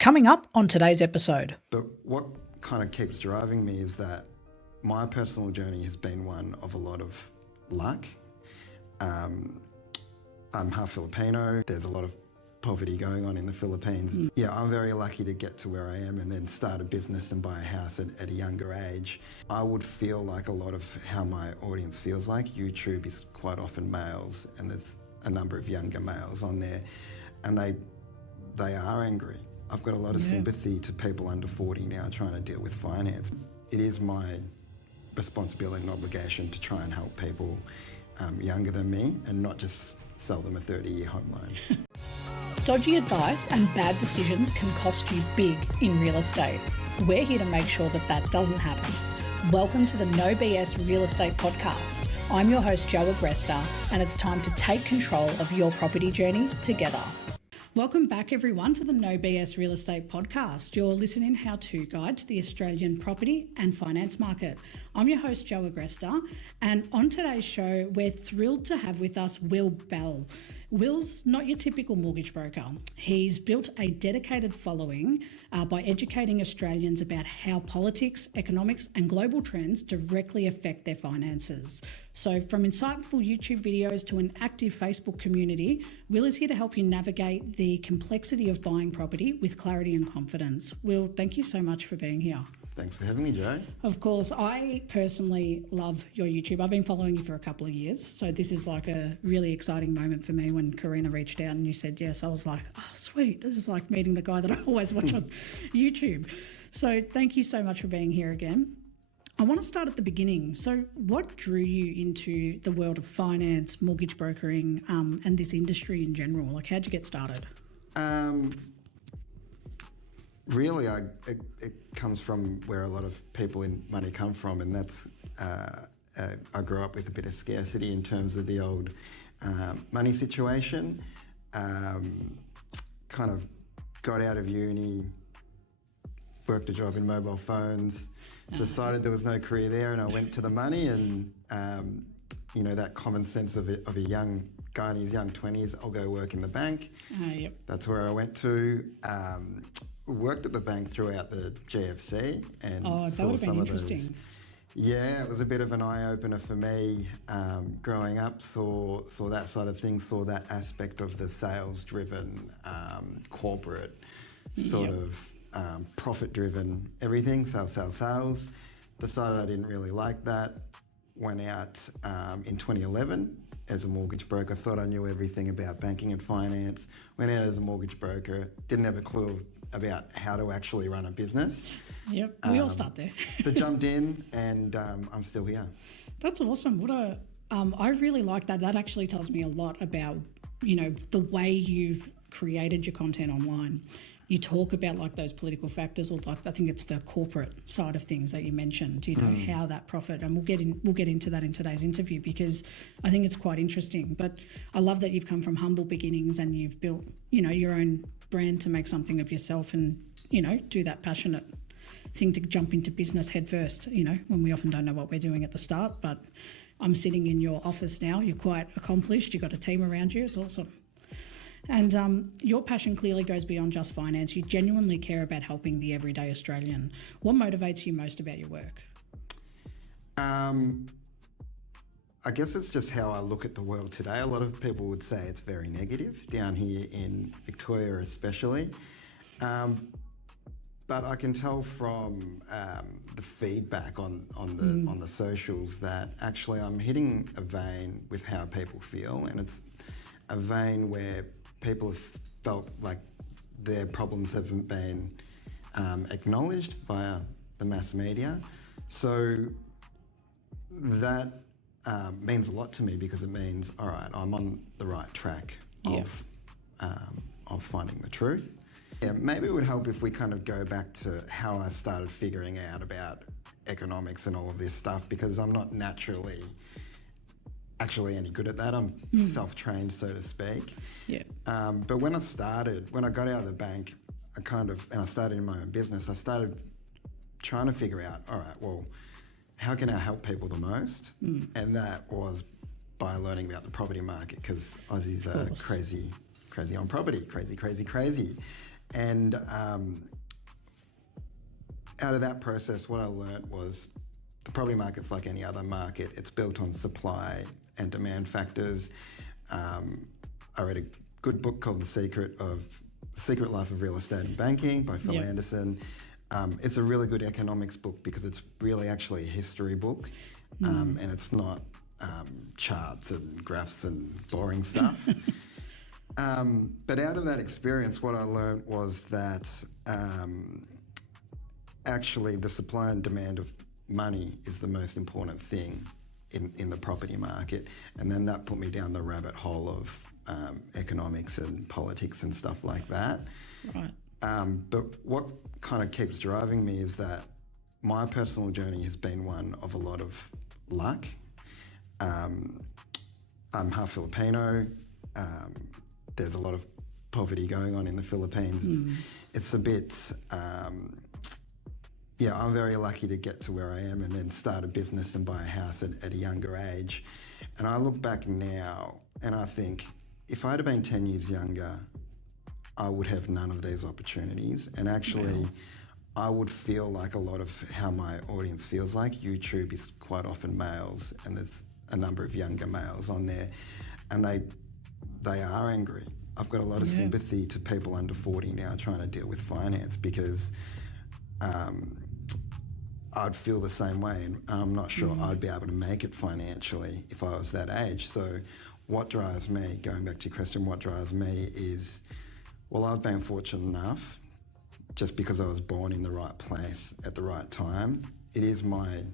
Coming up on today's episode. But what kind of keeps driving me is that my personal journey has been one of a lot of luck. I'm half Filipino. There's a lot of poverty going on in the Philippines. Yeah, I'm very lucky to get to where I am and then start a business and buy a house at a younger age. I would feel like a lot of how my audience feels like. YouTube is quite often males, and there's a number of younger males on there, and they are angry. I've got a lot of sympathy to people under 40 now trying to deal with finance. It is my responsibility and obligation to try and help people younger than me and not just sell them a 30-year home loan. Dodgy advice and bad decisions can cost you big in real estate. We're here to make sure that doesn't happen. Welcome to the No BS Real Estate Podcast. I'm your host, Joe Agresta, and it's time to take control of your property journey together. Welcome back, everyone, to the No BS Real Estate Podcast, your listening how-to guide to the Australian property and finance market. I'm your host, Joe Agresta, and on today's show, we're thrilled to have with us Will Bell. Will's not your typical mortgage broker. He's built a dedicated following by educating Australians about how politics, economics and global trends directly affect their finances. So from insightful YouTube videos to an active Facebook community, Will is here to help you navigate the complexity of buying property with clarity and confidence. Will, thank you so much for being here. Thanks for having me, Joe. Of course, I personally love your YouTube. I've been following you for a couple of years, so this is like a really exciting moment for me when Karina reached out and you said yes. I was like, oh, sweet. This is like meeting the guy that I always watch on YouTube. So thank you so much for being here again. I want to start at the beginning. So what drew you into the world of finance, mortgage brokering, and this industry in general? Like, how'd you get started? Really, it comes from where a lot of people in money come from, and that's I grew up with a bit of scarcity in terms of the old money situation. Kind of got out of uni, worked a job in mobile phones, decided there was no career there, and I went to the money, and that common sense of a young guy in his young 20s, I'll go work in the bank. Yep. That's where I went to. Worked at the bank throughout the GFC and that would have been interesting. Those. Yeah, it was a bit of an eye-opener for me growing up, saw that side of things, saw that aspect of the sales-driven, corporate, sort of profit-driven everything, sales. Decided I didn't really like that. Went out in 2011 as a mortgage broker, thought I knew everything about banking and finance. Went out as a mortgage broker, didn't have a clue about how to actually run a business. Yep, we all start there. But jumped in, and I'm still here. That's awesome. I really like that. That actually tells me a lot about, the way you've created your content online. You talk about like those political factors, or like I think it's the corporate side of things that you mentioned. How that profit, and we'll get into that in today's interview because I think it's quite interesting. But I love that you've come from humble beginnings and you've built, your own brand to make something of yourself, and do that passionate thing to jump into business head first. When we often don't know what we're doing at the start. But I'm sitting in your office now. You're quite accomplished. You've got a team around you. It's awesome. And your passion clearly goes beyond just finance. You genuinely care about helping the everyday Australian. What motivates you most about your work? I guess it's just how I look at the world today. A lot of people would say it's very negative, down here in Victoria especially. But I can tell from the feedback on the socials that actually I'm hitting a vein with how people feel, and it's a vein where people have felt like their problems haven't been acknowledged via the mass media. So that means a lot to me because it means, all right, I'm on the right track of finding the truth. Yeah, maybe it would help if we kind of go back to how I started figuring out about economics and all of this stuff, because I'm not naturally actually any good at that. I'm self-trained, so to speak. Yeah. But when I got out of the bank, and I started in my own business, I started trying to figure out, all right, well, how can I help people the most? And that was by learning about the property market, because Aussies are crazy on property, crazy. And out of that process, what I learnt was the property market's like any other market. It's built on supply and demand factors. I read a good book called The Secret Life of Real Estate and Banking by Phil Anderson. It's a really good economics book because it's really actually a history book, and it's not charts and graphs and boring stuff. But out of that experience, what I learned was that actually the supply and demand of money is the most important thing in the property market. And then that put me down the rabbit hole of economics and politics and stuff like that. Right. But what kind of keeps driving me is that my personal journey has been one of a lot of luck. I'm half Filipino. There's a lot of poverty going on in the Philippines. It's a bit, I'm very lucky to get to where I am and then start a business and buy a house at a younger age. And I look back now and I think if I'd have been 10 years younger, I would have none of these opportunities. And actually, I would feel like a lot of how my audience feels like. YouTube is quite often males, and there's a number of younger males on there, and they are angry. I've got a lot of sympathy to people under 40 now trying to deal with finance because I'd feel the same way, and I'm not sure I'd be able to make it financially if I was that age. So what drives me, going back to your question, what drives me is, well, I've been fortunate enough, just because I was born in the right place at the right time. It is my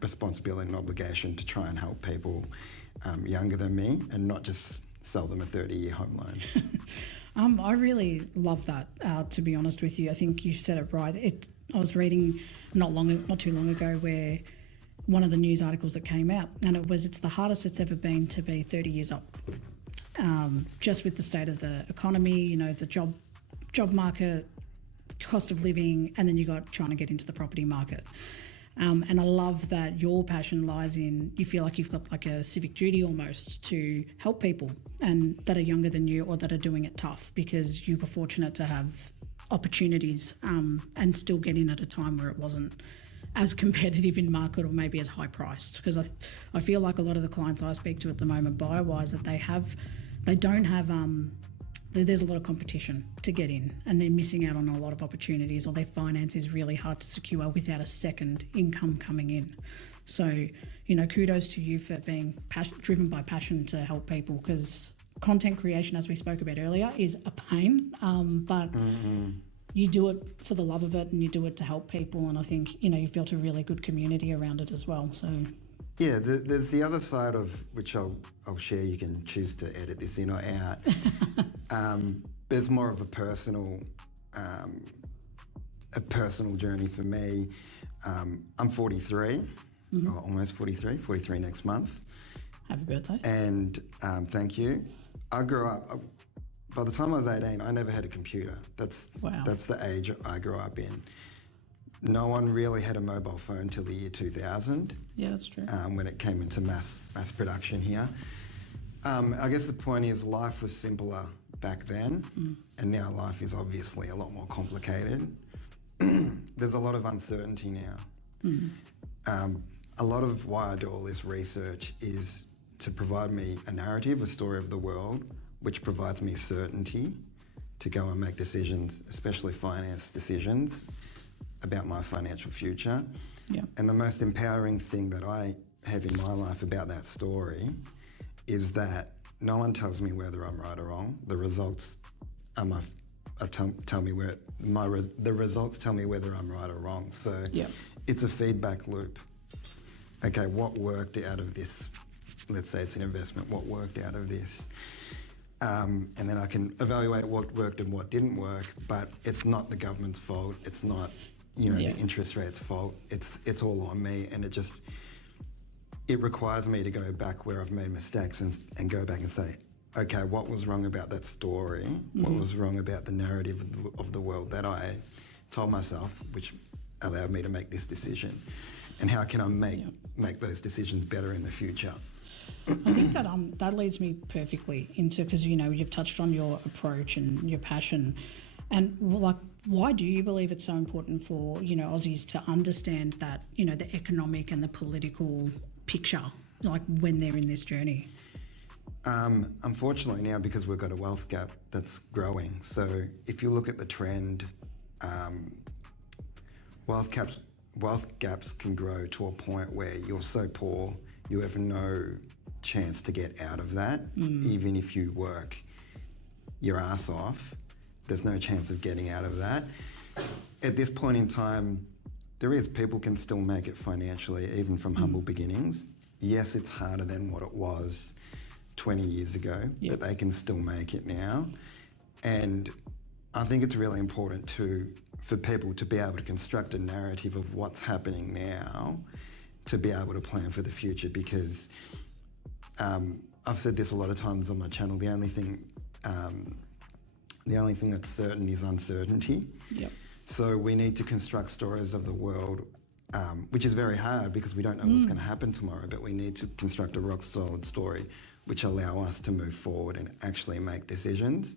responsibility and obligation to try and help people younger than me and not just sell them a 30-year home loan. I really love that, to be honest with you. I think you said it right. I was reading not too long ago where one of the news articles that came out, and it's the hardest it's ever been to be 30 years old. Just with the state of the economy, the job market, cost of living, and then you got trying to get into the property market. And I love that your passion lies in, you feel like you've got like a civic duty almost to help people and that are younger than you or that are doing it tough, because you were fortunate to have opportunities and still get in at a time where it wasn't as competitive in market or maybe as high priced. Because I feel like a lot of the clients I speak to at the moment, buyer-wise, that there's a lot of competition to get in and they're missing out on a lot of opportunities, or their finance is really hard to secure without a second income coming in. So, kudos to you for being driven by passion to help people, because content creation, as we spoke about earlier, is a pain, but you do it for the love of it and you do it to help people. And I think, you've built a really good community around it as well. So yeah, there's the other side of which I'll share. You can choose to edit this in or out. There's more of a personal journey for me. I'm 43, or almost 43 next month. Happy birthday. And thank you. I grew up, by the time I was 18, I never had a computer. That's the age I grew up in. No one really had a mobile phone until the year 2000. Yeah, that's true. When it came into mass production here. I guess the point is life was simpler back then, and now life is obviously a lot more complicated. There's a lot of uncertainty now. A lot of why I do all this research is to provide me a narrative, a story of the world, which provides me certainty to go and make decisions, especially finance decisions, about my financial future. Yeah. And the most empowering thing that I have in my life about that story is that no one tells me whether I'm right or wrong. The results tell me the results tell me whether I'm right or wrong. So it's a feedback loop. Okay, what worked out of this? Let's say it's an investment. What worked out of this? And then I can evaluate what worked and what didn't work. But it's not the government's fault. It's not the interest rate's fault. It's all on me, and it requires me to go back where I've made mistakes and go back and say, okay, what was wrong about that story? What was wrong about the narrative of the world that I told myself, which allowed me to make this decision? And how can I make those decisions better in the future? I think that leads me perfectly into, because you've touched on your approach and your passion. And like, why do you believe it's so important for, Aussies to understand that, the economic and the political picture, like when they're in this journey? Unfortunately now, because we've got a wealth gap that's growing. So if you look at the trend, wealth gaps can grow to a point where you're so poor you have no chance to get out of that. Even if you work your ass off, there's no chance of getting out of that. At this point in time, people can still make it financially, even from humble beginnings. Yes, it's harder than what it was 20 years ago, but they can still make it now. And I think it's really important for people to be able to construct a narrative of what's happening now to be able to plan for the future, because I've said this a lot of times on my channel, the only thing that's certain is uncertainty. Yep. So we need to construct stories of the world, which is very hard because we don't know what's going to happen tomorrow, but we need to construct a rock solid story which allow us to move forward and actually make decisions,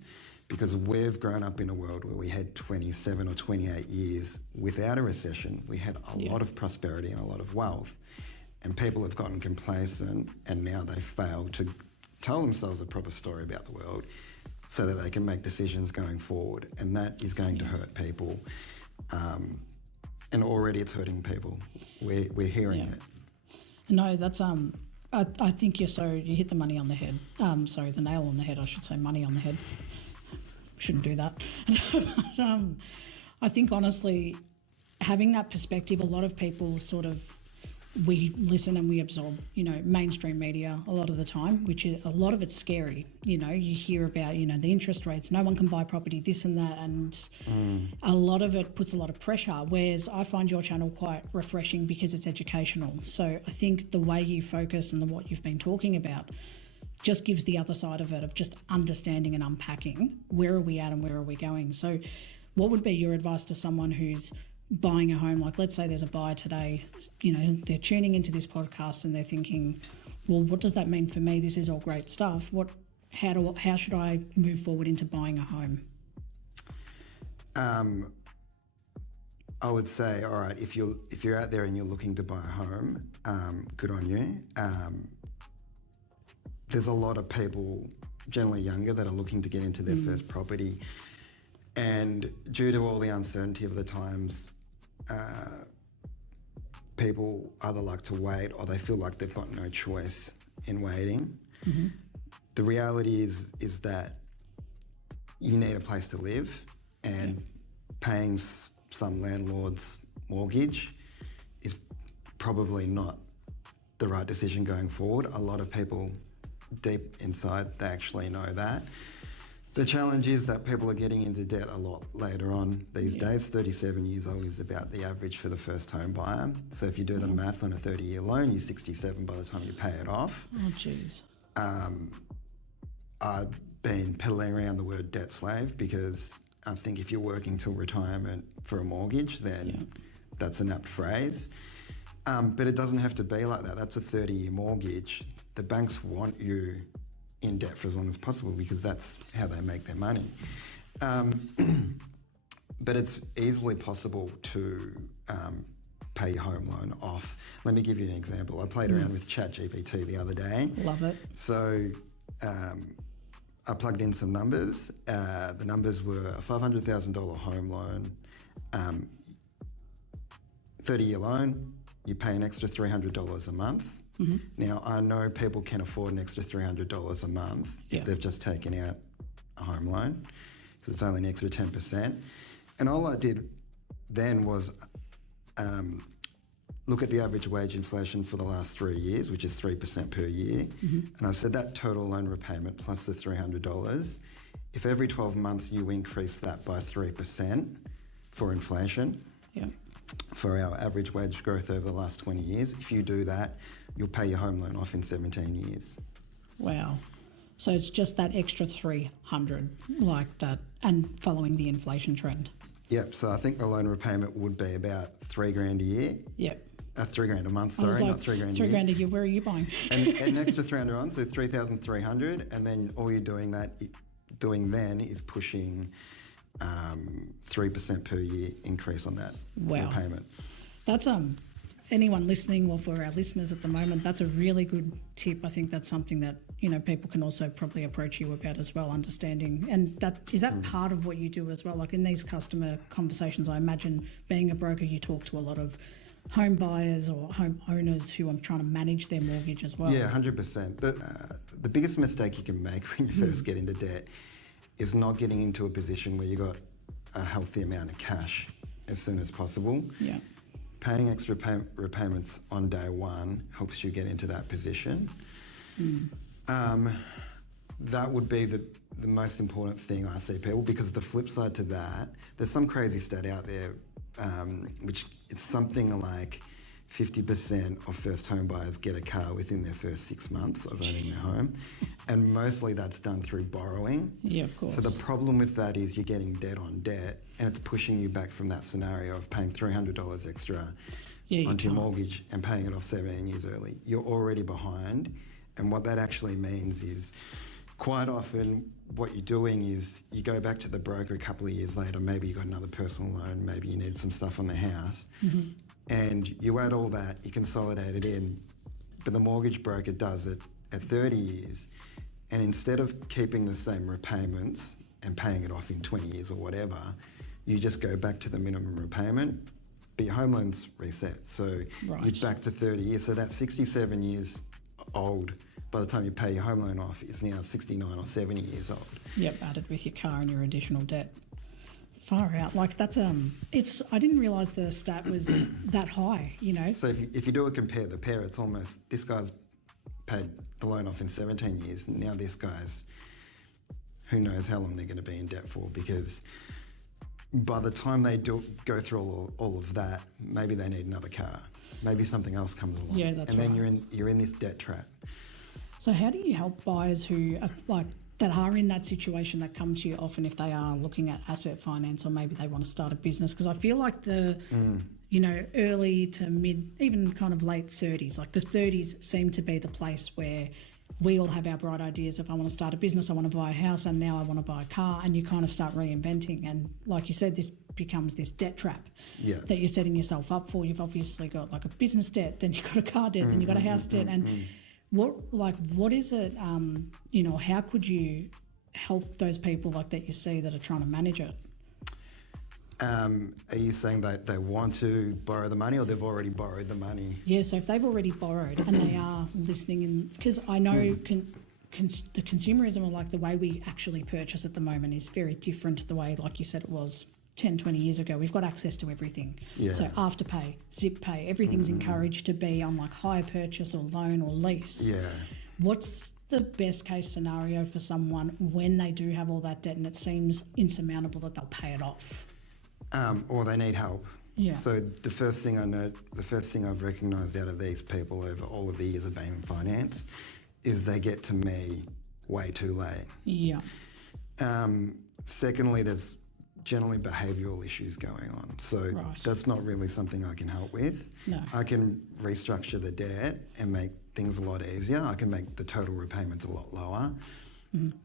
because we've grown up in a world where we had 27 or 28 years without a recession. We had a lot of prosperity and a lot of wealth, and people have gotten complacent, and now they fail to tell themselves a proper story about the world so that they can make decisions going forward, and that is going to hurt people. And already it's hurting people. We're hearing it. No, that's I think you hit the money on the head. The nail on the head. I should say money on the head. Shouldn't do that. I think honestly, having that perspective, a lot of people we listen and we absorb, mainstream media a lot of the time, which is a lot of it's scary. You hear about, the interest rates, no one can buy property, this and that, and a lot of it puts a lot of pressure, whereas I find your channel quite refreshing because it's educational. So I think the way you focus and what you've been talking about just gives the other side of it, of just understanding and unpacking where are we at and where are we going. So what would be your advice to someone who's buying a home? Like, let's say there's a buyer today, they're tuning into this podcast and they're thinking, well, what does that mean for me? This is all great stuff. How should I move forward into buying a home? I would say, all right, if you're out there and you're looking to buy a home, good on you. There's a lot of people, generally younger, that are looking to get into their first property. And due to all the uncertainty of the times, people either like to wait or they feel like they've got no choice in waiting. Mm-hmm. The reality is that you need a place to live, and paying some landlord's mortgage is probably not the right decision going forward. A lot of people deep inside, they actually know that. The challenge is that people are getting into debt a lot later on these days. 37 years old is about the average for the first home buyer. So if you do the math on a 30-year loan, you're 67 by the time you pay it off. Oh, jeez. I've been peddling around the word debt slave because I think if you're working till retirement for a mortgage, then that's an apt phrase. But it doesn't have to be like that. That's a 30-year mortgage. The banks want you in debt for as long as possible because that's how they make their money. But it's easily possible to pay your home loan off. Let me give you an example. I played around with ChatGPT the other day. Love it. So I plugged in some numbers. The numbers were a $500,000 home loan, 30-year loan, you pay an extra $300 a month. Mm-hmm. Now, I know people can afford an extra $300 a month if they've just taken out a home loan, because it's only an extra 10%. And all I did then was look at the average wage inflation for the last 3 years, which is 3% per year. Mm-hmm. And I said that total loan repayment plus the $300, if every 12 months you increase that by 3% for inflation, for our average wage growth over the last 20 years, if you do that, you'll pay your home loan off in 17 years. Wow. So it's just that extra 300 like that, and following the inflation trend. Yep. So I think the loan repayment would be about $3,000 a year. Yep. $3,000 a month, sorry, not $3,000 a year. $3,000 a year. Where are you buying? and an extra 300 on, so 3,300, and then all you're doing then is pushing 3% per year increase on that Wow. repayment. That's anyone listening, or for our listeners at the moment, that's a really good tip. I think that's something that people can also probably approach you about as well, understanding. And is that part of what you do as well? Like in these customer conversations, I imagine being a broker, you talk to a lot of home buyers or home owners who are trying to manage their mortgage as well. Yeah, 100%. The biggest mistake you can make when you first get into debt is not getting into a position where you got a healthy amount of cash as soon as possible. Yeah. Paying extra repayments on day one helps you get into that position. That would be the most important thing I see people, because the flip side to that, there's some crazy stat out there, which it's something like 50% of first home buyers get a car within their first 6 months of owning their home. And mostly that's done through borrowing. Yeah, of course. So the problem with that is you're getting debt on debt, and it's pushing you back from that scenario of paying $300 extra onto your mortgage and paying it off 17 years early. You're already behind. And what that actually means is quite often what you're doing is you go back to the broker a couple of years later, maybe you got another personal loan, maybe you need some stuff on the house, and you add all that, you consolidate it in, but the mortgage broker does it at 30 years, and instead of keeping the same repayments and paying it off in 20 years or whatever, you just go back to the minimum repayment, but your home loan's reset. So you're back to 30 years. So that's 67 years old by the time you pay your home loan off. It's now 69 or 70 years old. Yep, added with your car and your additional debt. Far out. Like that's I didn't realise the stat was that high, So if you do a compare the pair, it's almost, this guy's paid the loan off in 17 years. Now this guy's, who knows how long they're going to be in debt for, because by the time they do go through all of that, maybe they need another car. Maybe something else comes along. Yeah, that's and then right. you're in this debt trap. So how do you help buyers who are that are in that situation, that come to you often if they are looking at asset finance, or maybe they want to start a business? Because I feel like the early to mid, even kind of late 30s, like the 30s seem to be the place where we all have our bright ideas of, I want to start a business, I want to buy a house, and now I want to buy a car, and you kind of start reinventing. And like you said, this becomes this debt trap that you're setting yourself up for. You've obviously got like a business debt, then you've got a car debt, then you've got a house debt. And what is it, how could you help those people like that you see that are trying to manage it? Are you saying that they want to borrow the money, or they've already borrowed the money? Yeah, so if they've already borrowed and they are listening, because I know the consumerism, or like the way we actually purchase at the moment, is very different to the way, like you said, it was 10, 20 years ago. We've got access to everything. Yeah. So Afterpay, Zip Pay, everything's encouraged to be on like hire purchase or loan or lease. Yeah. What's the best case scenario for someone when they do have all that debt and it seems insurmountable that they'll pay it off? Or they need help. Yeah. So the first thing I've recognised out of these people over all of the years of being in finance is they get to me way too late. Yeah. Secondly, there's generally behavioural issues going on. So that's not really something I can help with. No. I can restructure the debt and make things a lot easier. I can make the total repayments a lot lower.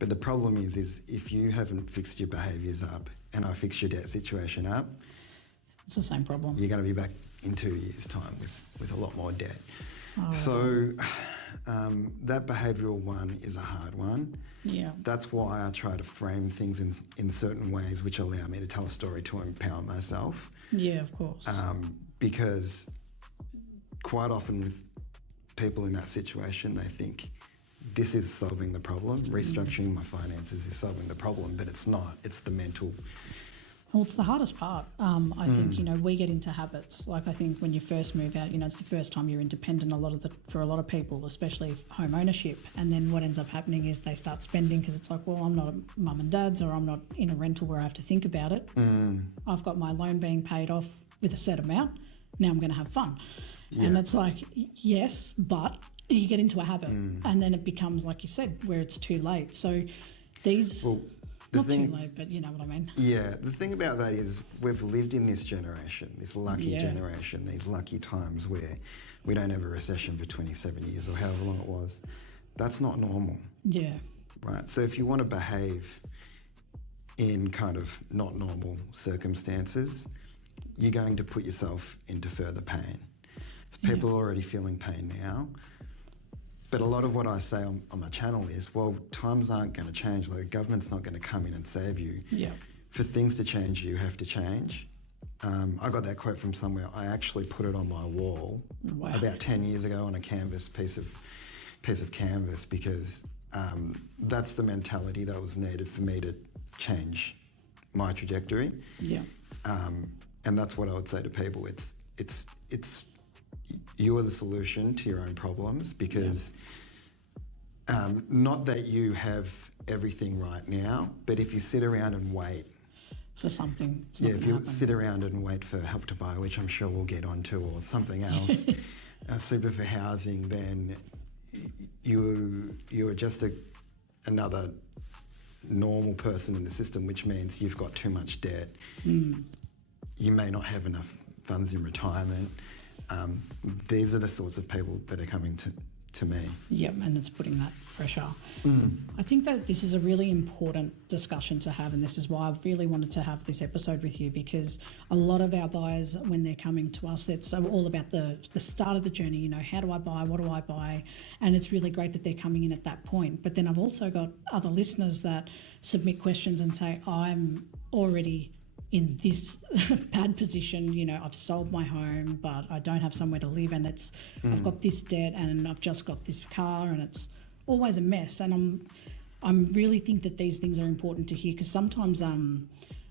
But the problem is if you haven't fixed your behaviours up and I fix your debt situation up, it's the same problem. You're going to be back in 2 years' time with a lot more debt. So that behavioural one is a hard one. Yeah. That's why I try to frame things in certain ways which allow me to tell a story to empower myself. Yeah, of course. Because quite often with people in that situation, they think, this is solving the problem. Restructuring my finances is solving the problem, but it's not. It's the mental. Well, it's the hardest part. I think, we get into habits. Like I think when you first move out, it's the first time you're independent for a lot of people, especially home ownership. And then what ends up happening is they start spending because it's like, well, I'm not a mum and dad's, or I'm not in a rental where I have to think about it. I've got my loan being paid off with a set amount. Now I'm going to have fun. Yeah. And it's like, yes, but you get into a habit and then it becomes, like you said, where it's too late. So these... Not too late, but you know what I mean. Yeah, the thing about that is we've lived in this generation, this lucky generation, these lucky times where we don't have a recession for 27 years or however long it was. That's not normal. Yeah. Right, so if you want to behave in kind of not normal circumstances, you're going to put yourself into further pain. So people are already feeling pain now. But a lot of what I say on my channel is, well, times aren't going to change. Like, the government's not going to come in and save you. Yeah. For things to change, you have to change. I got that quote from somewhere. I actually put it on my wall about 10 years ago on a piece of canvas, because that's the mentality that was needed for me to change my trajectory. Yeah. And that's what I would say to people. It's you are the solution to your own problems, because not that you have everything right now, but if you sit around and wait for something, if you sit around and wait for Help to Buy, which I'm sure we'll get onto, or something else, super for housing, then you are just another normal person in the system, which means you've got too much debt. You may not have enough funds in retirement. These are the sorts of people that are coming to me. Yep, and it's putting that pressure. I think that this is a really important discussion to have, and this is why I really wanted to have this episode with you, because a lot of our buyers, when they're coming to us, it's all about the start of the journey. You know, how do I buy? What do I buy? And it's really great that they're coming in at that point. But then I've also got other listeners that submit questions and say, I'm already in this bad position, you know, I've sold my home, but I don't have somewhere to live, and I've got this debt, and I've just got this car, and it's always a mess. And I'm really think that these things are important to hear, because sometimes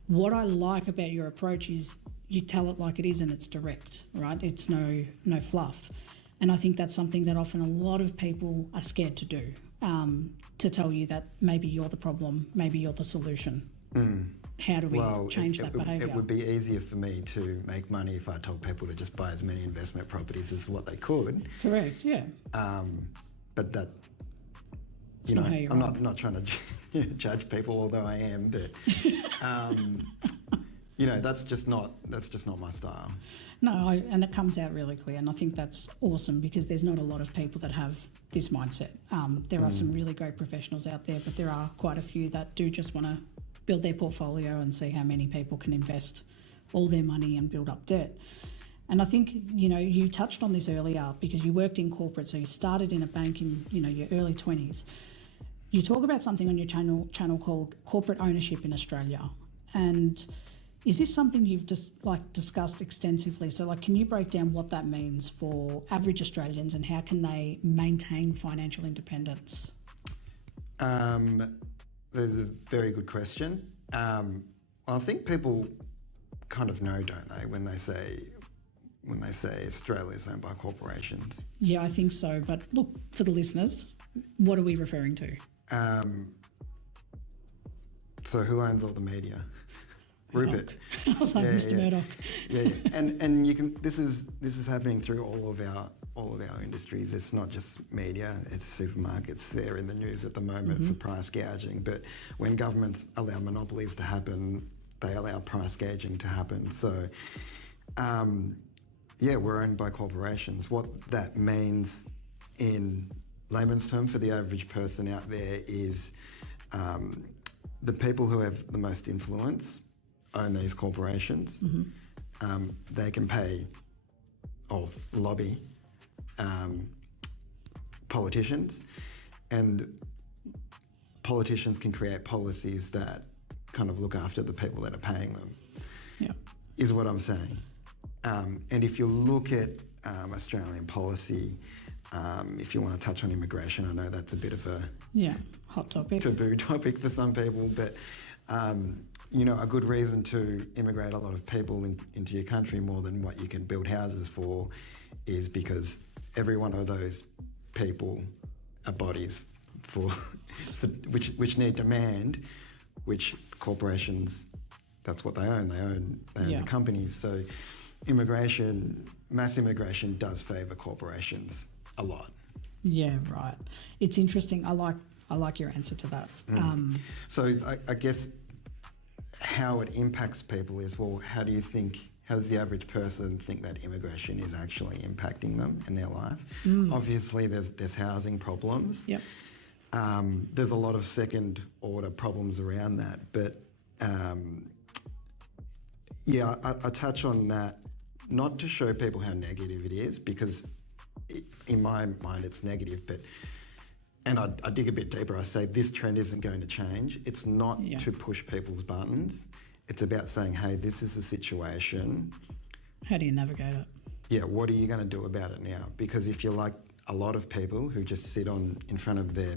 what I like about your approach is you tell it like it is, and it's direct, right? It's no fluff. And I think that's something that often a lot of people are scared to do, to tell you that maybe you're the problem, maybe you're the solution. How do we change that behaviour? It would be easier for me to make money if I told people to just buy as many investment properties as what they could. Correct, yeah. But that, it's not how you I'm not trying to judge people, although I am. But that's just not my style. No, and it comes out really clear, and I think that's awesome, because there's not a lot of people that have this mindset. There are some really great professionals out there, but there are quite a few that do just want to build their portfolio and see how many people can invest all their money and build up debt. And I think, you touched on this earlier, because you worked in corporate, so you started in a bank in, your early 20s. You talk about something on your channel called corporate ownership in Australia. And is this something you've just discussed extensively? So can you break down what that means for average Australians, and how can they maintain financial independence? That's a very good question. I think people kind of know, don't they, when they say Australia is owned by corporations? Yeah, I think so. But look, for the listeners, what are we referring to? So who owns all the media? Rupert. I was like, Mr. Murdoch. Yeah. And you can. This is happening through all of our industries. It's not just media. It's supermarkets. They're in the news at the moment for price gouging. But when governments allow monopolies to happen, they allow price gouging to happen. So, we're owned by corporations. What that means in layman's term for the average person out there is the people who have the most influence own these corporations. They can pay or lobby politicians, and politicians can create policies that kind of look after the people that are paying them. Yeah, is what I'm saying. And if you look at Australian policy, if you want to touch on immigration, I know that's a bit of a hot topic, taboo topic for some people, but a good reason to immigrate a lot of people into your country more than what you can build houses for is because every one of those people are bodies for which need demand, which corporations, that's what they own. They own the companies. So mass immigration does favour corporations a lot. Yeah, right. It's interesting. I like your answer to that. So I guess how it impacts people is, well, how does the average person think that immigration is actually impacting them in their life? Obviously, there's housing problems. Yep. There's a lot of second order problems around that, but I touch on that not to show people how negative it is, because in my mind it's negative, but I dig a bit deeper. I say this trend isn't going to change. It's not to push people's buttons. It's about saying, hey, this is the situation. How do you navigate it? Yeah, what are you going to do about it now? Because if you're like a lot of people who just sit in front of their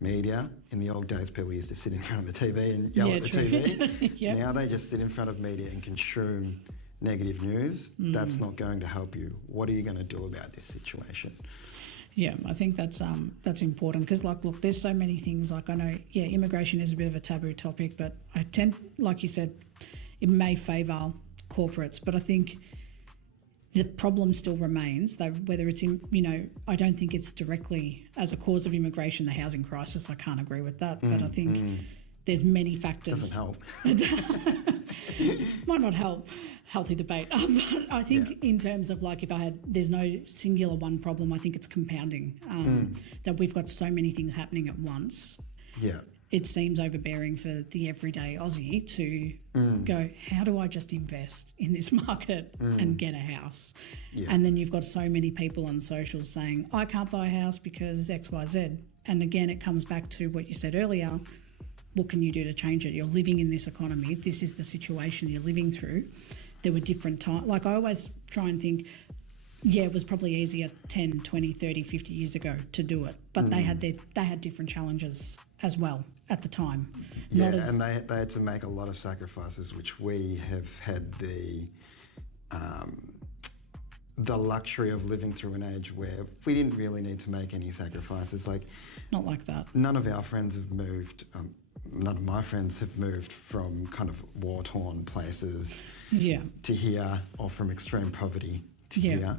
media, in the old days people used to sit in front of the TV and yell at the TV. Yep. Now they just sit in front of media and consume negative news. That's not going to help you. What are you going to do about this situation? Yeah, I think that's important, because look, there's so many things. Like, I know, immigration is a bit of a taboo topic, but I tend, like you said, it may favour corporates, but I think the problem still remains, though, whether it's in, I don't think it's directly as a cause of immigration, the housing crisis. I can't agree with that, but I think there's many factors. Doesn't help. Might not help. Healthy debate. But I think in terms of, like, there's no singular one problem. I think it's compounding, that we've got so many things happening at once. Yeah. It seems overbearing for the everyday Aussie to go, how do I just invest in this market and get a house? Yeah. And then you've got so many people on socials saying, I can't buy a house because X, Y, Z. And again, it comes back to what you said earlier. What can you do to change it? You're living in this economy. This is the situation you're living through. There were different times. Like, I always try and think, it was probably easier 10, 20, 30, 50 years ago to do it. But they had different challenges as well at the time. Yeah, and they had to make a lot of sacrifices, which we have had the luxury of living through an age where we didn't really need to make any sacrifices. Like, not like that. None of our friends have moved. None of my friends have moved from kind of war-torn places to here, or from extreme poverty to here.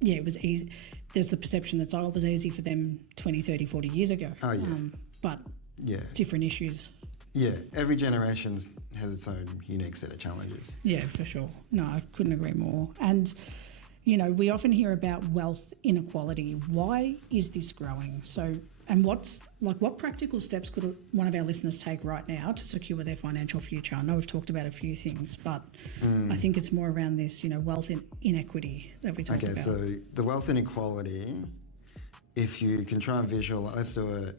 Yeah, it was easy. There's the perception that it was easy for them 20, 30, 40 years ago. Oh, yeah. But different issues. Yeah, every generation has its own unique set of challenges. Yeah, for sure. No, I couldn't agree more. And, we often hear about wealth inequality. Why is this growing? So, and what practical steps could one of our listeners take right now to secure their financial future? I know we've talked about a few things, but I think it's more around this, wealth inequity that we talked about. Okay, so the wealth inequality, if you can try and visualize, let's do a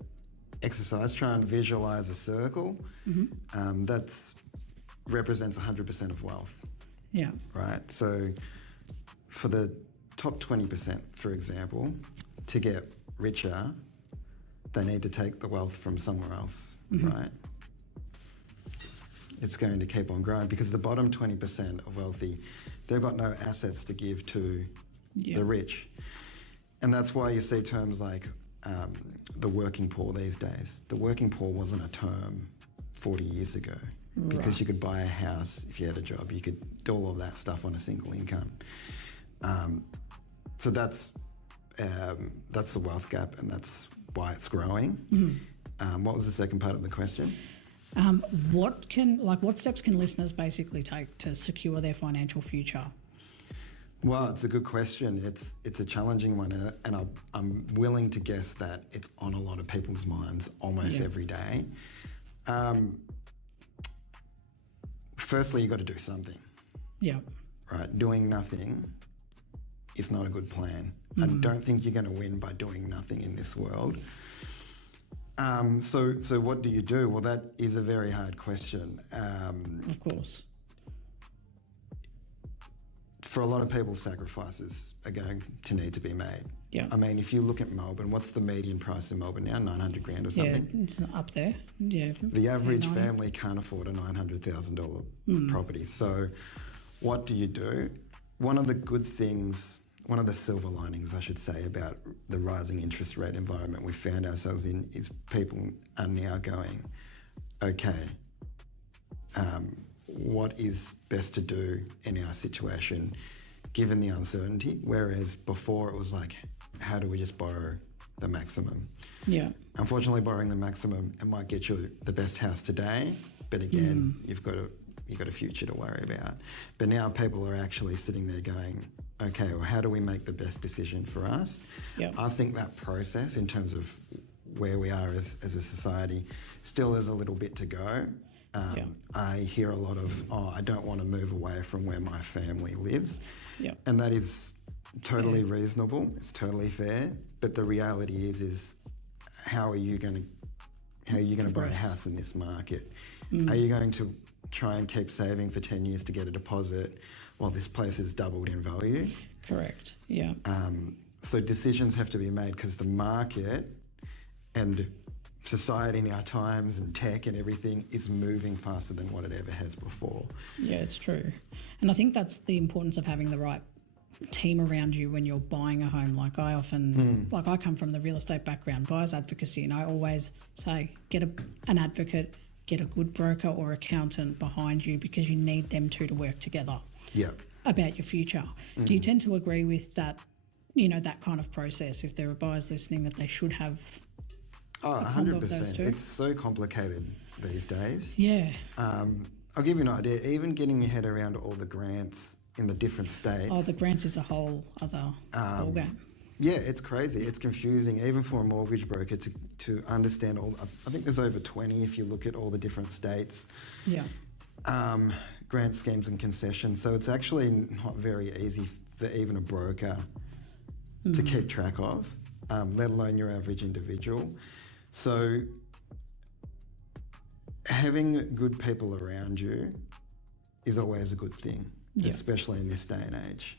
exercise, try and visualize a circle. That represents 100% of wealth. Yeah. Right? So for the top 20%, for example, to get richer, they need to take the wealth from somewhere else, right? It's going to keep on growing, because the bottom 20% of wealthy, they've got no assets to give to the rich. And that's why you see terms like the working poor these days. The working poor wasn't a term 40 years ago, because you could buy a house if you had a job. You could do all of that stuff on a single income. So that's the wealth gap, and that's why it's growing. What was the second part of the question? What steps can listeners basically take to secure their financial future? Well, it's a good question. It's a challenging one, and I'm willing to guess that it's on a lot of people's minds almost every day. Firstly, you've got to do something. Yeah. Right? Doing nothing is not a good plan. I don't think you're going to win by doing nothing in this world. So what do you do? Well, that is a very hard question. Of course. For a lot of people, sacrifices are going to need to be made. Yeah. I mean, if you look at Melbourne, what's the median price in Melbourne now? 900 grand or something? Yeah, it's up there. Yeah. The average family can't afford a $900,000 property. So what do you do? One of the silver linings, I should say, about the rising interest rate environment we found ourselves in is people are now going, okay, what is best to do in our situation given the uncertainty? Whereas before it was like, how do we just borrow the maximum? Yeah. Unfortunately, borrowing the maximum, it might get you the best house today, but again, you've got a future to worry about. But now people are actually sitting there going, okay, well, how do we make the best decision for us? Yep. I think that process, in terms of where we are as a society, still has a little bit to go. I hear a lot of, I don't want to move away from where my family lives. Yep. And that is totally reasonable. It's totally fair. But the reality is how are you going to buy a house in this market? Are you going to try and keep saving for 10 years to get a deposit while this place has doubled in value? Correct. Yeah. So decisions have to be made because the market and society in our times and tech and everything is moving faster than what it ever has before. Yeah, it's true. And I think that's the importance of having the right team around you when you're buying a home. Like I often, like I come from the real estate background, buyer's advocacy, and I always say get an advocate, get a good broker or accountant behind you because you need them two to work together about your future. Do you tend to agree with that, that kind of process? If there are buyers listening, that they should have 100%. It's so complicated these days. Yeah. I'll give you an idea. Even getting your head around all the grants in the different states. Oh, the grants is a whole other ballgame. Yeah, it's crazy. It's confusing, even for a mortgage broker to understand all. I think there's over 20 if you look at all the different states. Yeah. Grant schemes and concessions. So it's actually not very easy for even a broker to keep track of, let alone your average individual. So having good people around you is always a good thing, especially in this day and age.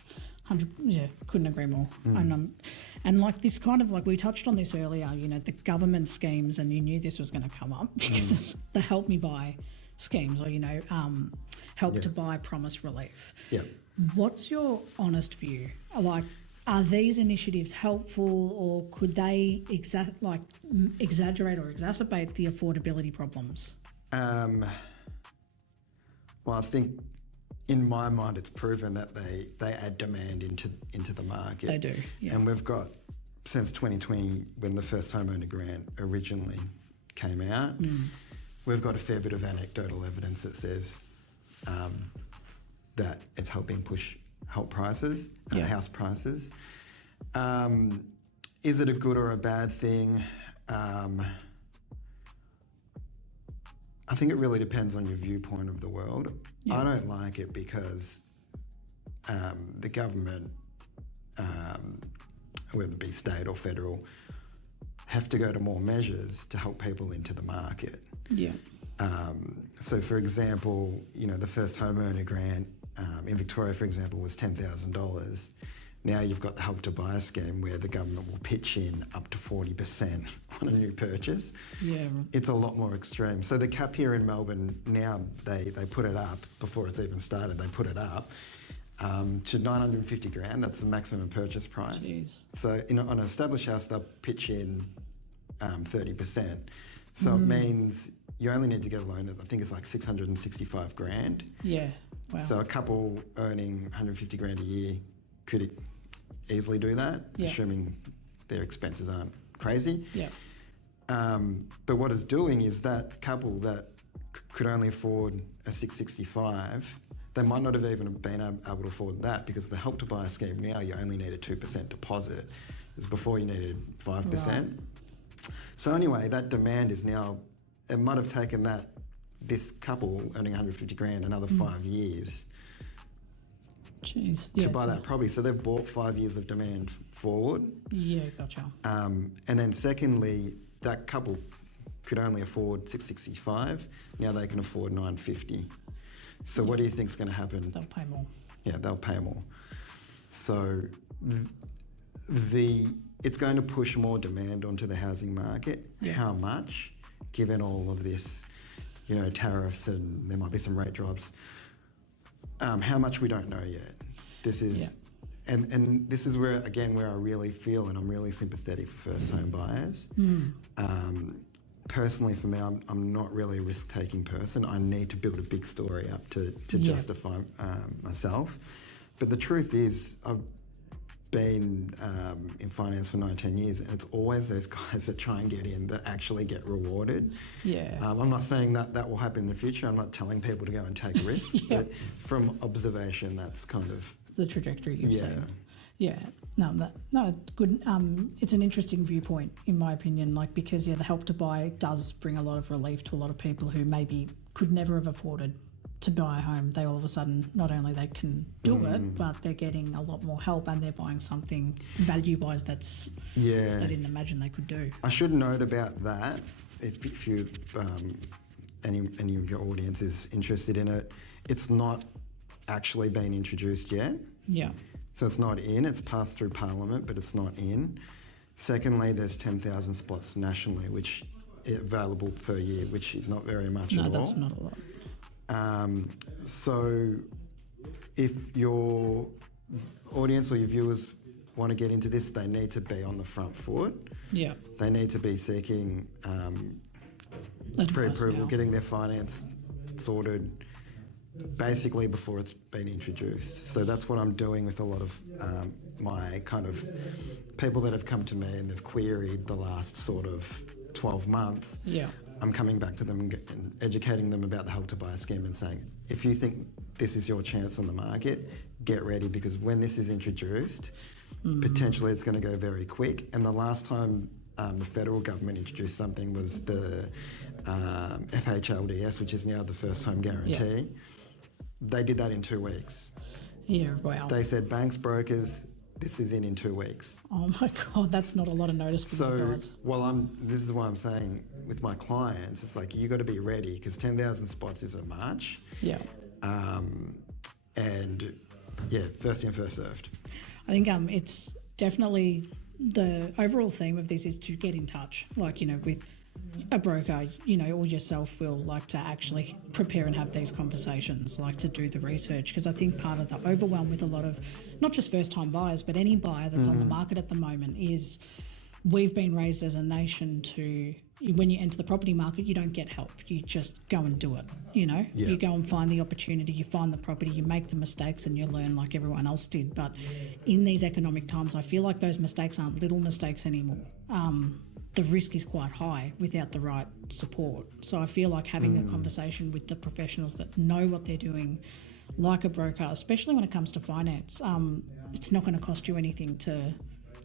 100, couldn't agree more. And like this kind of, like we touched on this earlier, the government schemes, and you knew this was going to come up because the Help Me Buy schemes, or, Help to Buy Promise Relief. Yeah. What's your honest view? Like, are these initiatives helpful, or could they exaggerate or exacerbate the affordability problems? Well, I think in my mind it's proven that they add demand into the market. They do, yeah. And we've got, since 2020, when the first homeowner grant originally came out, we've got a fair bit of anecdotal evidence that says that it's helping push prices, house prices. Is it a good or a bad thing? I think it really depends on your viewpoint of the world. I don't like it because the government, whether it be state or federal, have to go to more measures to help people into the market. Yeah. So, for example, the first homeowner grant in Victoria, for example, was $10,000. Now you've got the Help to Buy scheme where the government will pitch in up to 40% on a new purchase. Yeah. It's a lot more extreme. So the cap here in Melbourne, now they put it up, before it's even started, they put it up to $950,000. That's the maximum purchase price. Jeez. So on an established house, they'll pitch in 30%. So it means you only need to get a loan of, I think it's like $665,000. Yeah. Wow. So a couple earning $150,000 a year could easily do that, assuming their expenses aren't crazy. Yeah. But what it's doing is that couple that could only afford a $665,000, they might not have even been able to afford that, because the Help to Buy scheme now, you only need a 2% deposit. Because before you needed 5%. Right. So anyway, that demand is now, it might have taken this couple earning $150,000 another 5 years. Jeez. To buy that property. So they've bought 5 years of demand forward. Yeah, gotcha. And then secondly, that couple could only afford $665,000. Now they can afford $950,000. So what do you think's going to happen? They'll pay more. Yeah, they'll pay more. So it's going to push more demand onto the housing market. Yeah. How much, given all of this, tariffs, and there might be some rate drops. How much we don't know yet. This is, and this is where I really feel, and I'm really sympathetic for first home buyers. Personally, for me, I'm not really a risk-taking person. I need to build a big story up to justify myself. But the truth is, I've been in finance for 19 years, and it's always those guys that try and get in that actually get rewarded. Yeah. I'm not saying that will happen in the future. I'm not telling people to go and take risks, but from observation, that's kind of the trajectory you've seen. Yeah. No, it's good. It's an interesting viewpoint, in my opinion, because the Help to Buy does bring a lot of relief to a lot of people who maybe could never have afforded to buy a home, they all of a sudden, not only they can do it, but they're getting a lot more help and they're buying something value-wise that's they didn't imagine they could do. I should note about that, if you any of your audience is interested in it, it's not actually been introduced yet. Yeah. So it's not in. It's passed through Parliament, but it's not in. Secondly, there's 10,000 spots nationally, which are available per year, which is not very much at all. No, that's not a lot. So if your audience or your viewers want to get into this, they need to be on the front foot. Yeah. They need to be seeking pre-approval, getting their finance sorted basically before it's been introduced. So that's what I'm doing with a lot of my kind of people that have come to me and they've queried the last sort of 12 months. Yeah. I'm coming back to them and educating them about the Help to Buy scheme and saying, if you think this is your chance on the market, get ready, because when this is introduced, potentially it's going to go very quick. And the last time the federal government introduced something was the FHLDS, which is now the First Home Guarantee. Yeah. They did that in 2 weeks. Yeah, wow. They said, banks, brokers, this is in 2 weeks. Oh my God, that's not a lot of notice for you guys. This is why I'm saying with my clients, it's like, you got to be ready, because 10,000 spots is a march. Yeah. And yeah, first in, first served. I think it's definitely the overall theme of this is to get in touch, like, with a broker, or yourself will like to actually prepare and have these conversations, like to do the research, because I think part of the overwhelm with a lot of not just first time buyers, but any buyer that's on the market at the moment is we've been raised as a nation to, when you enter the property market, you don't get help. You just go and do it, You go and find the opportunity, you find the property, you make the mistakes and you learn like everyone else did. But in these economic times, I feel like those mistakes aren't little mistakes anymore. The risk is quite high without the right support. So I feel like having a conversation with the professionals that know what they're doing, like a broker, especially when it comes to finance, it's not going to cost you anything to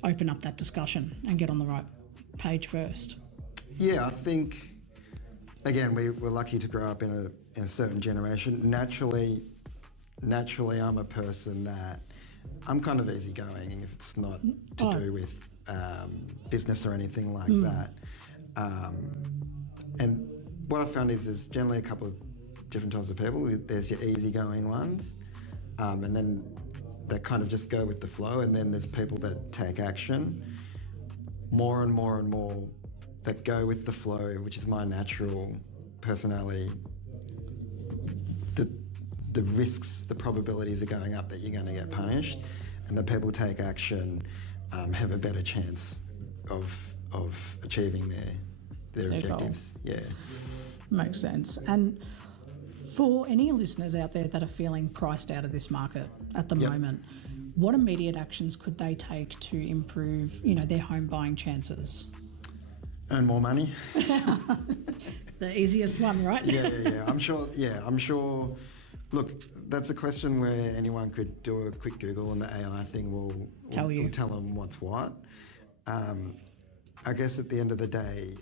open up that discussion and get on the right page first. Yeah, I think, again, we're lucky to grow up in a certain generation. Naturally, I'm a person that I'm kind of easygoing if it's not to do with business or anything like that. And what I found is there's generally a couple of different types of people. There's your easygoing ones, and then they kind of just go with the flow. And then there's people that take action, more and more and more, that go with the flow, which is my natural personality. The risks, the probabilities are going up that you're going to get punished, and the people take action have a better chance of achieving their objectives. Goal. Yeah, makes sense. And for any listeners out there that are feeling priced out of this market at the moment, what immediate actions could they take to improve, their home buying chances? Earn more money. The easiest one, right? Yeah. I'm sure. Look, that's a question where anyone could do a quick Google and the AI thing will tell them what's what. I guess at the end of the day,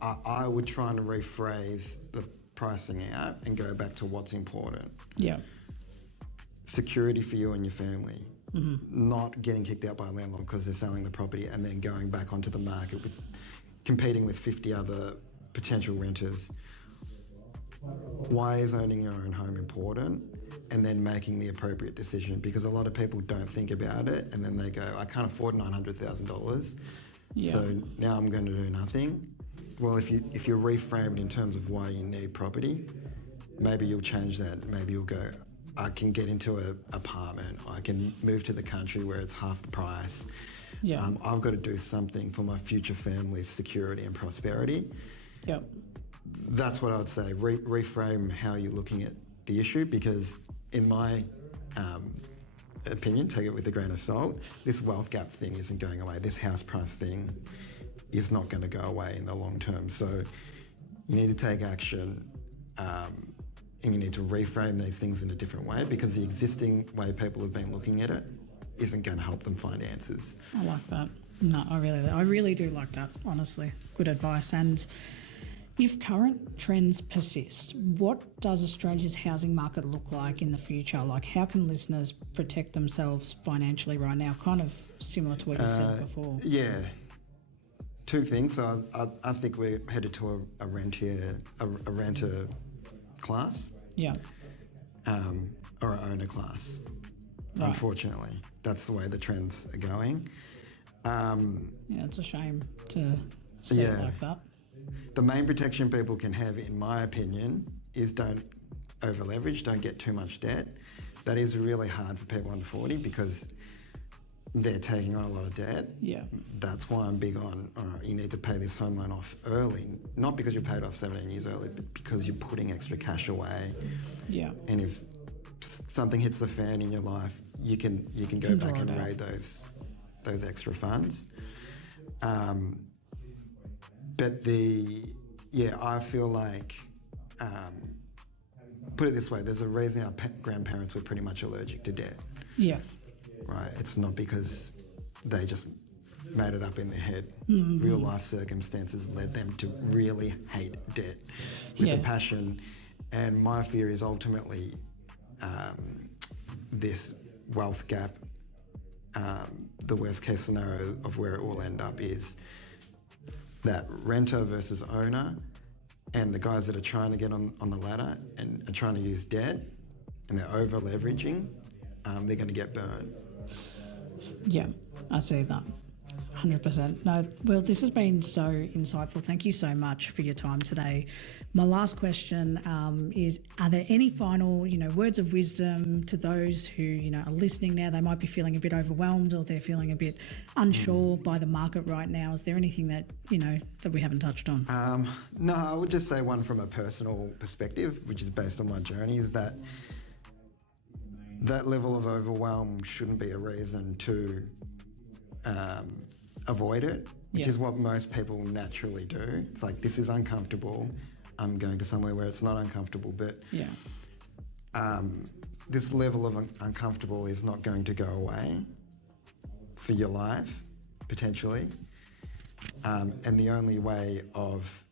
I would try and rephrase the pricing out and go back to what's important. Yeah. Security for you and your family. Not getting kicked out by a landlord because they're selling the property and then going back onto the market with competing with 50 other potential renters. Why is owning your own home important? And then making the appropriate decision, because a lot of people don't think about it and then they go, I can't afford $900,000, so now I'm going to do nothing. Well, if you're reframed in terms of why you need property, maybe you'll change that. Maybe you'll go, I can get into an apartment, I can move to the country where it's half the price. I've got to do something for my future family's security and prosperity. Yep. That's what I would say. Reframe how you're looking at the issue, because in my opinion, take it with a grain of salt, this wealth gap thing isn't going away. This house price thing is not going to go away in the long term. So you need to take action, and you need to reframe these things in a different way, because the existing way people have been looking at it isn't going to help them find answers. I like that. No, I really do like that, honestly. Good advice. And If current trends persist, what does Australia's housing market look like in the future? Like, how can listeners protect themselves financially right now? Kind of similar to what you said before. Yeah. Two things. So I think we're headed to a renter class. Yeah. Or an owner class. Right. Unfortunately, that's the way the trends are going. Yeah, it's a shame to see it like that. The main protection people can have, in my opinion, is don't over leverage, don't get too much debt. That is really hard for people under 40 because they're taking on a lot of debt. Yeah. That's why I'm big on, all right, you need to pay this home loan off early, not because you paid off 17 years early, but because you're putting extra cash away. Yeah. And if something hits the fan in your life, you can go back and raid those extra funds. But I feel like, put it this way, there's a reason our grandparents were pretty much allergic to debt. Yeah. Right? It's not because they just made it up in their head. Mm-hmm. Real life circumstances led them to really hate debt with a passion. And my fear is ultimately this wealth gap, the worst case scenario of where it will end up is that renter versus owner, and the guys that are trying to get on the ladder and are trying to use debt and they're over leveraging, they're going to get burned. Yeah, I see that. 100%. No, well, this has been so insightful. Thank you so much for your time today. My last question is, are there any final, words of wisdom to those who, are listening now? They might be feeling a bit overwhelmed or they're feeling a bit unsure by the market right now. Is there anything that, that we haven't touched on? No, I would just say one from a personal perspective, which is based on my journey, is that level of overwhelm shouldn't be a reason to avoid it, which is what most people naturally do. It's like, this is uncomfortable, I'm going to somewhere where it's not uncomfortable, but this level of uncomfortable is not going to go away for your life, potentially. And the only way of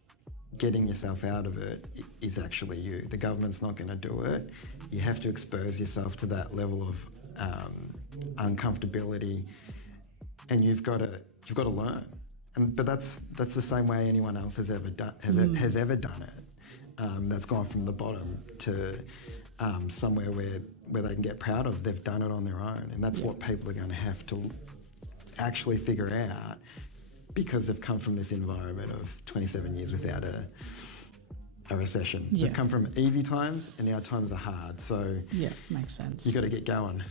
getting yourself out of it is actually you. The government's not going to do it. You have to expose yourself to that level of uncomfortability, and you've got to learn. But that's the same way anyone else has ever done it. That's gone from the bottom to somewhere where they can get proud of. They've done it on their own, and that's what people are going to have to actually figure out, because they've come from this environment of 27 years without a recession. They've come from easy times, and now times are hard. So makes sense. You got to get going.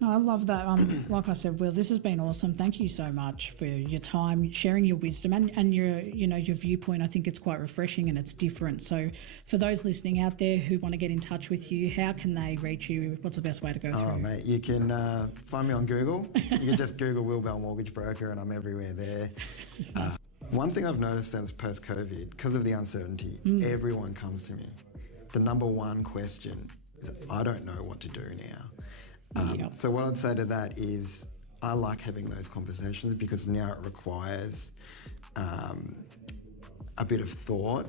No, I love that. Like I said, Will, this has been awesome. Thank you so much for your time, sharing your wisdom and your, your viewpoint. I think it's quite refreshing and it's different. So for those listening out there who want to get in touch with you, how can they reach you? What's the best way to go through? Oh, mate, you can find me on Google. You can just Google Will Bell Mortgage Broker and I'm everywhere there. One thing I've noticed since post-COVID, because of the uncertainty, everyone comes to me. The number one question is, I don't know what to do now. So what I'd say to that is, I like having those conversations because now it requires a bit of thought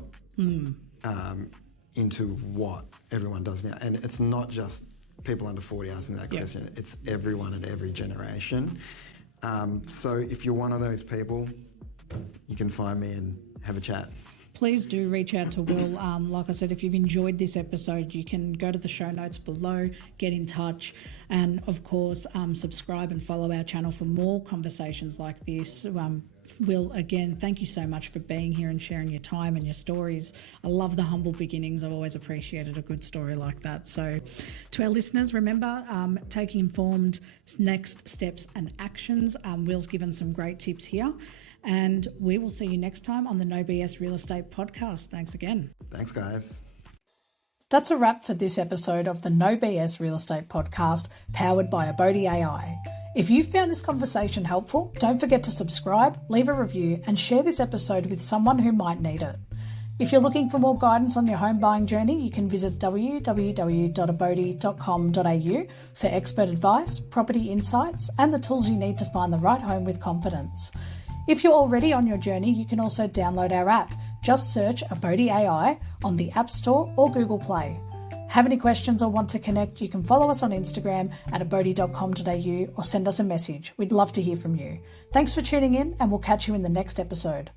into what everyone does now. And it's not just people under 40 asking that question, it's everyone at every generation. So if you're one of those people, you can find me and have a chat. Please do reach out to Will. Like I said, if you've enjoyed this episode, you can go to the show notes below, get in touch, and of course, subscribe and follow our channel for more conversations like this. Will, again, thank you so much for being here and sharing your time and your stories. I love the humble beginnings. I've always appreciated a good story like that. So to our listeners, remember, taking informed next steps and actions. Will's given some great tips here. And we will see you next time on the No BS Real Estate Podcast. Thanks again. Thanks, guys. That's a wrap for this episode of the No BS Real Estate Podcast, powered by Abodi AI. If you found this conversation helpful, don't forget to subscribe, leave a review, and share this episode with someone who might need it. If you're looking for more guidance on your home buying journey, you can visit www.abodi.com.au for expert advice, property insights, and the tools you need to find the right home with confidence. If you're already on your journey, you can also download our app, Just search Abodi AI on the App Store or Google Play. Have any questions or want to connect, you can follow us on Instagram at abodi.com.au or send us a message. We'd love to hear from you. Thanks for tuning in, and we'll catch you in the next episode.